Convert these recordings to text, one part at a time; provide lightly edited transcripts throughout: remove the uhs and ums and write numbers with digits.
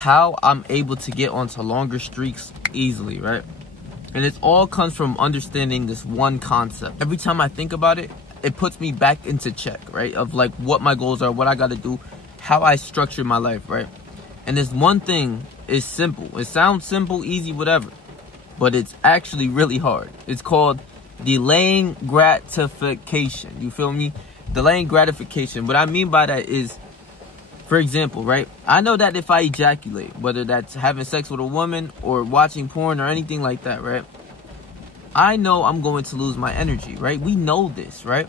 how I'm able to get onto longer streaks easily, right? And it all comes from understanding this one concept. Every time I think about it, it puts me back into check, right? Of like what my goals are, what I got to do, how I structure my life, right? And this one thing is simple. It sounds simple, easy, whatever, but it's actually really hard. It's called delaying gratification. You feel me? Delaying gratification. What I mean by that is, for example, right? I know that if I ejaculate, whether that's having sex with a woman or watching porn or anything like that, right? I know I'm going to lose my energy, right? We know this, right?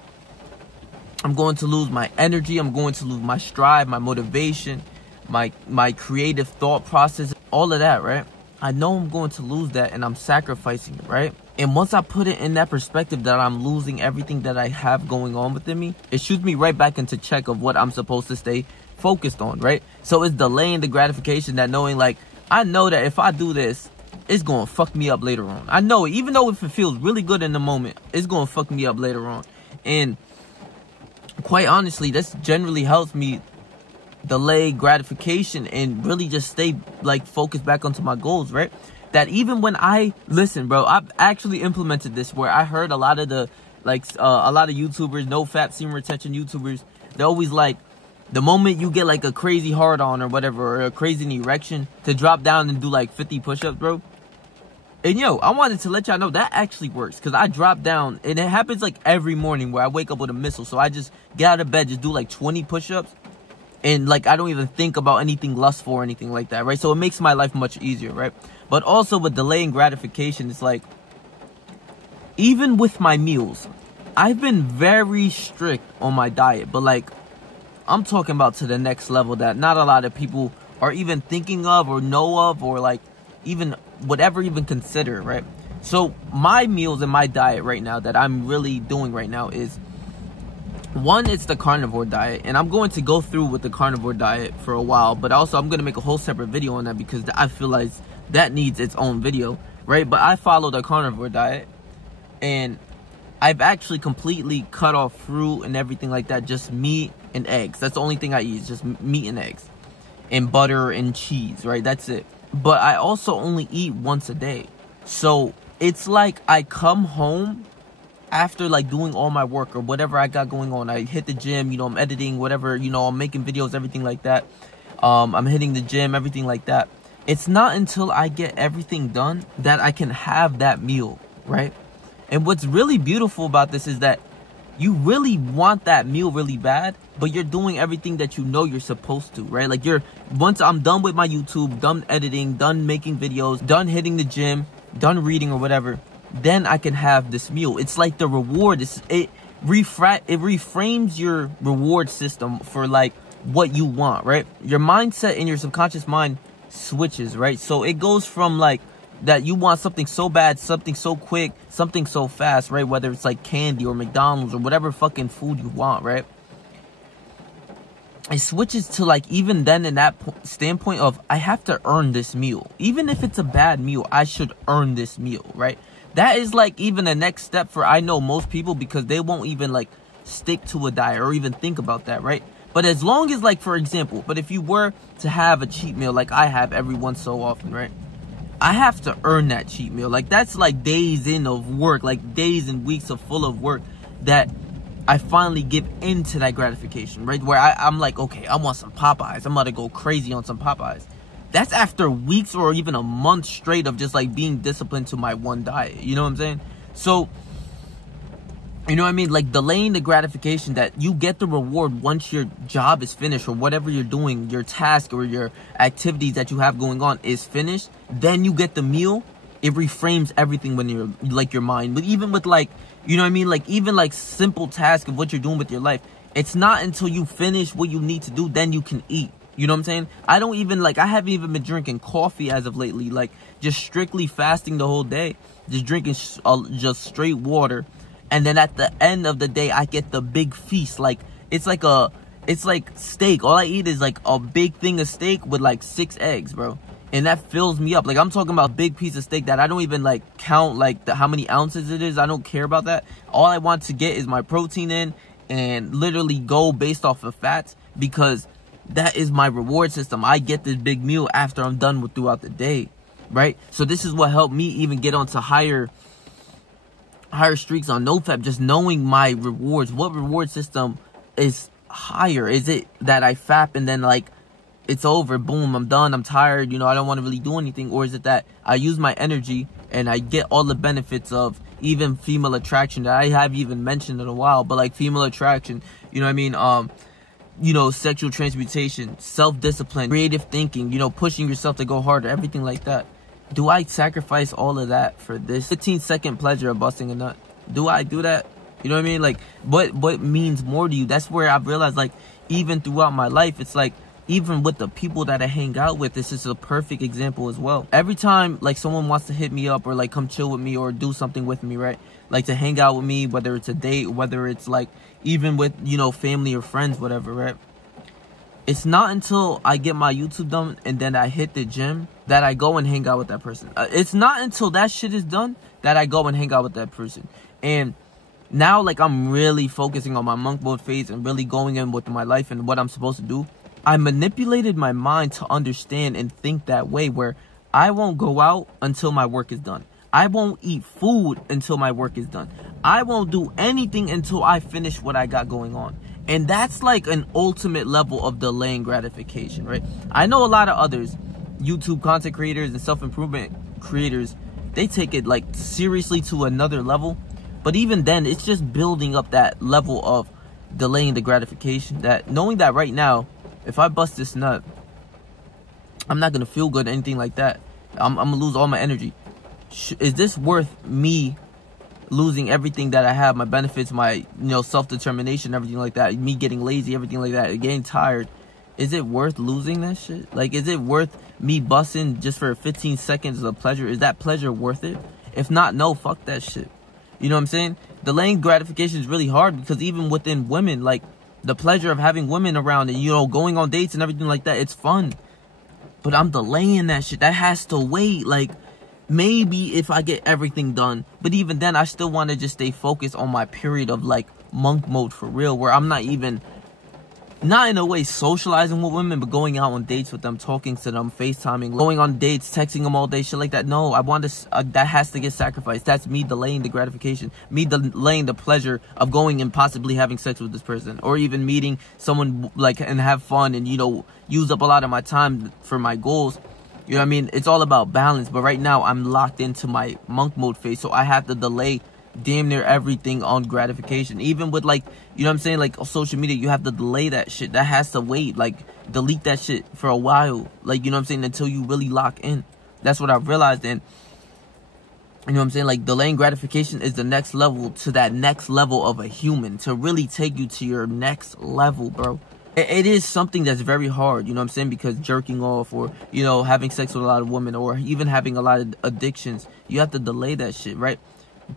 I'm going to lose my energy. I'm going to lose my strive, my motivation, my creative thought process, all of that, right? I know I'm going to lose that, and I'm sacrificing it, right? And once I put it in that perspective that I'm losing everything that I have going on within me, it shoots me right back into check of what I'm supposed to stay focused on, right? So it's delaying the gratification, that knowing like, I know that if I do this, it's going to fuck me up later on. I know it, even though if it feels really good in the moment, it's going to fuck me up later on. And quite honestly, this generally helps me delay gratification and really just stay like focused back onto my goals, right? That even when listen, bro, I've actually implemented this where I heard a lot of the a lot of YouTubers, no fat semen retention YouTubers, they're always like, the moment you get like a crazy hard on or whatever, or a crazy erection, to drop down and do like 50 push-ups, bro. And yo, I wanted to let y'all know that actually works, because I drop down and it happens like every morning where I wake up with a missile. So I just get out of bed, just do like 20 push-ups, and like I don't even think about anything lustful or anything like that, right? So it makes my life much easier, right? But also with delaying gratification, it's like, even with my meals, I've been very strict on my diet, but like, I'm talking about to the next level that not a lot of people are even thinking of or know of, or like even whatever even consider, right? So my meals and my diet right now that I'm really doing right now is, one, it's the carnivore diet, and I'm going to go through with the carnivore diet for a while, but also I'm going to make a whole separate video on that because I feel like that needs its own video, right? But I follow the carnivore diet, and I've actually completely cut off fruit and everything like that, just meat and eggs. That's the only thing I eat, just meat and eggs and butter and cheese, right? That's it. But I also only eat once a day. So it's like I come home after like doing all my work or whatever I got going on. I hit the gym, you know, I'm editing, whatever, you know, I'm making videos, everything like that. I'm hitting the gym, everything like that. It's not until I get everything done that I can have that meal, right? And what's really beautiful about this is that you really want that meal really bad, but you're doing everything that you know you're supposed to, right? Like once I'm done with my YouTube, done editing, done making videos, done hitting the gym, done reading or whatever, then I can have this meal. It's like the reward. It reframes your reward system for like what you want, right? Your mindset in your subconscious mind switches, right? So it goes from like that you want something so bad, something so quick, something so fast, right? Whether it's like candy or McDonald's or whatever fucking food you want, right? It switches to like, even then in that standpoint of, I have to earn this meal. Even if it's a bad meal, I should earn this meal, right? That is like even the next step for, I know, most people, because they won't even like stick to a diet or even think about that, right? But as long as like, for example, but if you were to have a cheat meal like I have every once so often, right? I have to earn that cheat meal. Like that's like days in of work, like days and weeks of full of work that I finally give into that gratification, right? Where I'm like, okay, I want some Popeyes. I'm about to go crazy on some Popeyes. That's after weeks or even a month straight of just like being disciplined to my one diet. You know what I'm saying? So, you know what I mean? Like delaying the gratification that you get the reward once your job is finished or whatever you're doing, your task or your activities that you have going on is finished. Then you get the meal. It reframes everything when you're like your mind. But even with like, you know what I mean? Like even like simple tasks of what you're doing with your life. It's not until you finish what you need to do, then you can eat. You know what I'm saying? I don't even like, I haven't even been drinking coffee as of lately. Like just strictly fasting the whole day. Just drinking just straight water. And then at the end of the day, I get the big feast. Like, it's like steak. All I eat is like a big thing of steak with like 6 eggs, bro. And that fills me up. Like, I'm talking about big piece of steak that I don't even like count like how many ounces it is. I don't care about that. All I want to get is my protein in and literally go based off of fats, because that is my reward system. I get this big meal after I'm done with throughout the day, right? So this is what helped me even get onto higher streaks on NoFap, just knowing my rewards. What reward system is higher? Is it that I fap and then like it's over, boom, I'm done, I'm tired, you know, I don't want to really do anything? Or is it that I use my energy and I get all the benefits of even female attraction that I have even mentioned in a while, but like female attraction, you know what I mean, you know, sexual transmutation, self-discipline, creative thinking, you know, pushing yourself to go harder, everything like that. Do I sacrifice all of that for this 15-second pleasure of busting a nut? Do I do that? You know what I mean? Like, what means more to you? That's where I've realized, like, even throughout my life, it's like, even with the people that I hang out with, this is a perfect example as well. Every time, like, someone wants to hit me up or, like, come chill with me or do something with me, right? Like, to hang out with me, whether it's a date, whether it's, like, even with, you know, family or friends, whatever, right? It's not until I get my YouTube done and then I hit the gym that I go and hang out with that person. It's not until that shit is done that I go and hang out with that person. And now, like, I'm really focusing on my monk mode phase and really going in with my life and what I'm supposed to do. I manipulated my mind to understand and think that way, where I won't go out until my work is done. I won't eat food until my work is done. I won't do anything until I finish what I got going on. And that's like an ultimate level of delaying gratification, right? I know a lot of others, YouTube content creators and self-improvement creators, they take it like seriously to another level. But even then, it's just building up that level of delaying the gratification, that knowing that right now, if I bust this nut, I'm not going to feel good or anything like that. I'm going to lose all my energy. Is this worth me losing everything that I have, my benefits, my, you know, self-determination, everything like that, me getting lazy, everything like that, getting tired? Is it worth losing that shit? Like, is it worth me busting just for 15 seconds of pleasure? Is that pleasure worth it? If not, no, fuck that shit. You know what I'm saying? Delaying gratification is really hard because even within women, like, the pleasure of having women around and, you know, going on dates and everything like that, it's fun. But I'm delaying that shit. That has to wait. Like, maybe if I get everything done. But even then, I still want to just stay focused on my period of, like, monk mode for real, where I'm not even, not in a way socializing with women, but going out on dates with them, talking to them, FaceTiming, going on dates, texting them all day, shit like that. No, I want to, that has to get sacrificed. That's me delaying the gratification, me delaying the pleasure of going and possibly having sex with this person, or even meeting someone, like, and have fun and, you know, use up a lot of my time for my goals. You know what I mean? It's all about balance. But right now, I'm locked into my monk mode phase, so I have to delay damn near everything on gratification. Even with, like, you know what I'm saying, like, social media, you have to delay that shit. That has to wait. Like, delete that shit for a while, like, you know what I'm saying, until you really lock in. That's what I've realized. And you know what I'm saying, like, delaying gratification is the next level to that next level of a human, to really take you to your next level, bro. It is something that's very hard, you know what I'm saying, because jerking off, or, you know, having sex with a lot of women, or even having a lot of addictions, you have to delay that shit, right?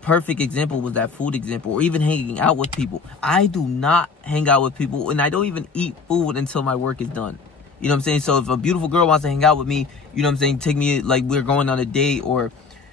Perfect example was that food example, or even hanging out with people. I do not hang out with people, and I don't even eat food until my work is done. You know what I'm saying? So if a beautiful girl wants to hang out with me, you know what I'm saying, take me, like, we're going on a date, or,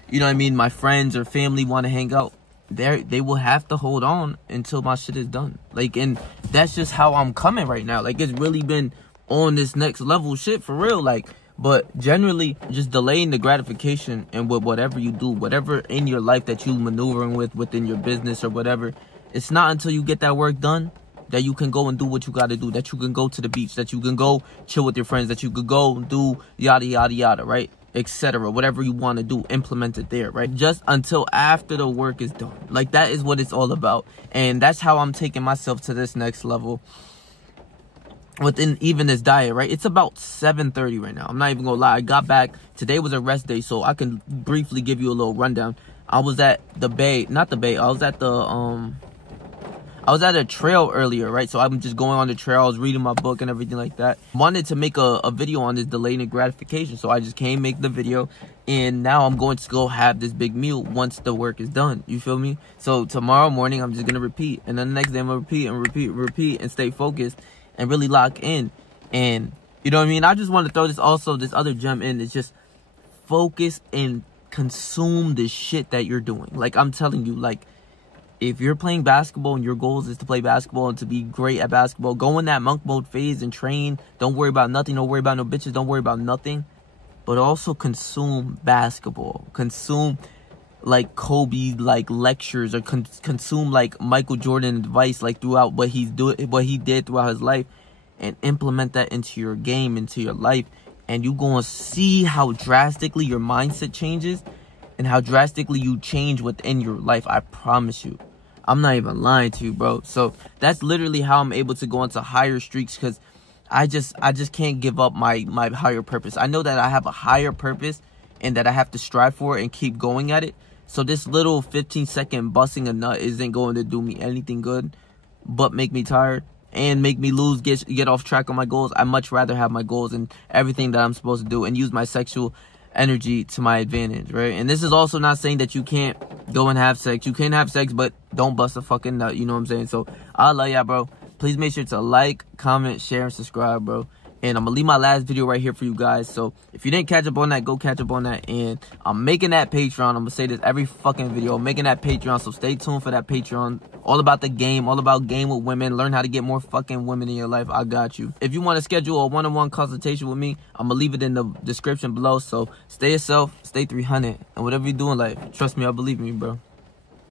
you know what I mean, my friends or family want to hang out, they will have to hold on until my shit is done. Like, and that's just how I'm coming right now. Like, it's really been on this next level shit for real. Like, but generally, just delaying the gratification, and with whatever you do, whatever in your life that you maneuvering with, within your business or whatever, it's not until you get that work done that you can go and do what you got to do, that you can go to the beach, that you can go chill with your friends, that you could go and do yada, yada, yada, right? Etc. Whatever you want to do, implement it there, right? Just until after the work is done. Like, that is what it's all about. And that's how I'm taking myself to this next level within even this diet, right? It's about 7:30 right now. I'm not even gonna lie. I got back. Today was a rest day, so I can briefly give you a little rundown. I was at the bay, not the bay. I was at the I was at a trail earlier, right? So I'm just going on the trail. I was reading my book and everything like that. Wanted to make a video on this delaying gratification. So I just came make the video. And now I'm going to go have this big meal once the work is done. You feel me? So tomorrow morning, I'm just going to repeat. And then the next day, I'm going to repeat and stay focused and really lock in. And you know what I mean? I just want to throw this other gem in. It's just focus and consume the shit that you're doing. Like, I'm telling you, like, If you're playing basketball and your goals is to play basketball and to be great at basketball, go in that monk mode phase and train. Don't worry about nothing. Don't worry about no bitches. Don't worry about nothing. But also consume basketball. Consume like Kobe like lectures, or consume like Michael Jordan advice, like throughout what he did throughout his life, and implement that into your game, into your life. And you gonna see how drastically your mindset changes and how drastically you change within your life. I promise you. I'm not even lying to you, bro. So that's literally how I'm able to go into higher streaks, because I just can't give up my higher purpose. I know that I have a higher purpose and that I have to strive for it and keep going at it. So this little 15-second busting a nut isn't going to do me anything good but make me tired and make me get off track on my goals. I much rather have my goals and everything that I'm supposed to do and use my sexual energy to my advantage, right? And this is also not saying that you can't go and have sex. You can have sex, but don't bust a fucking nut, you know what I'm saying? So I love y'all, bro. Please make sure to like, comment, share, and subscribe, bro. And I'm gonna leave my last video right here for you guys. So if you didn't catch up on that, go catch up on that. And I'm making that Patreon. I'm gonna say this every fucking video. I'm making that Patreon, so stay tuned for that Patreon. All about the game, all about game with women. Learn how to get more fucking women in your life. I got you. If you want to schedule a one-on-one consultation with me, I'm gonna leave it in the description below. So stay yourself, stay 300, and whatever you do in life, trust me, I believe in you, bro.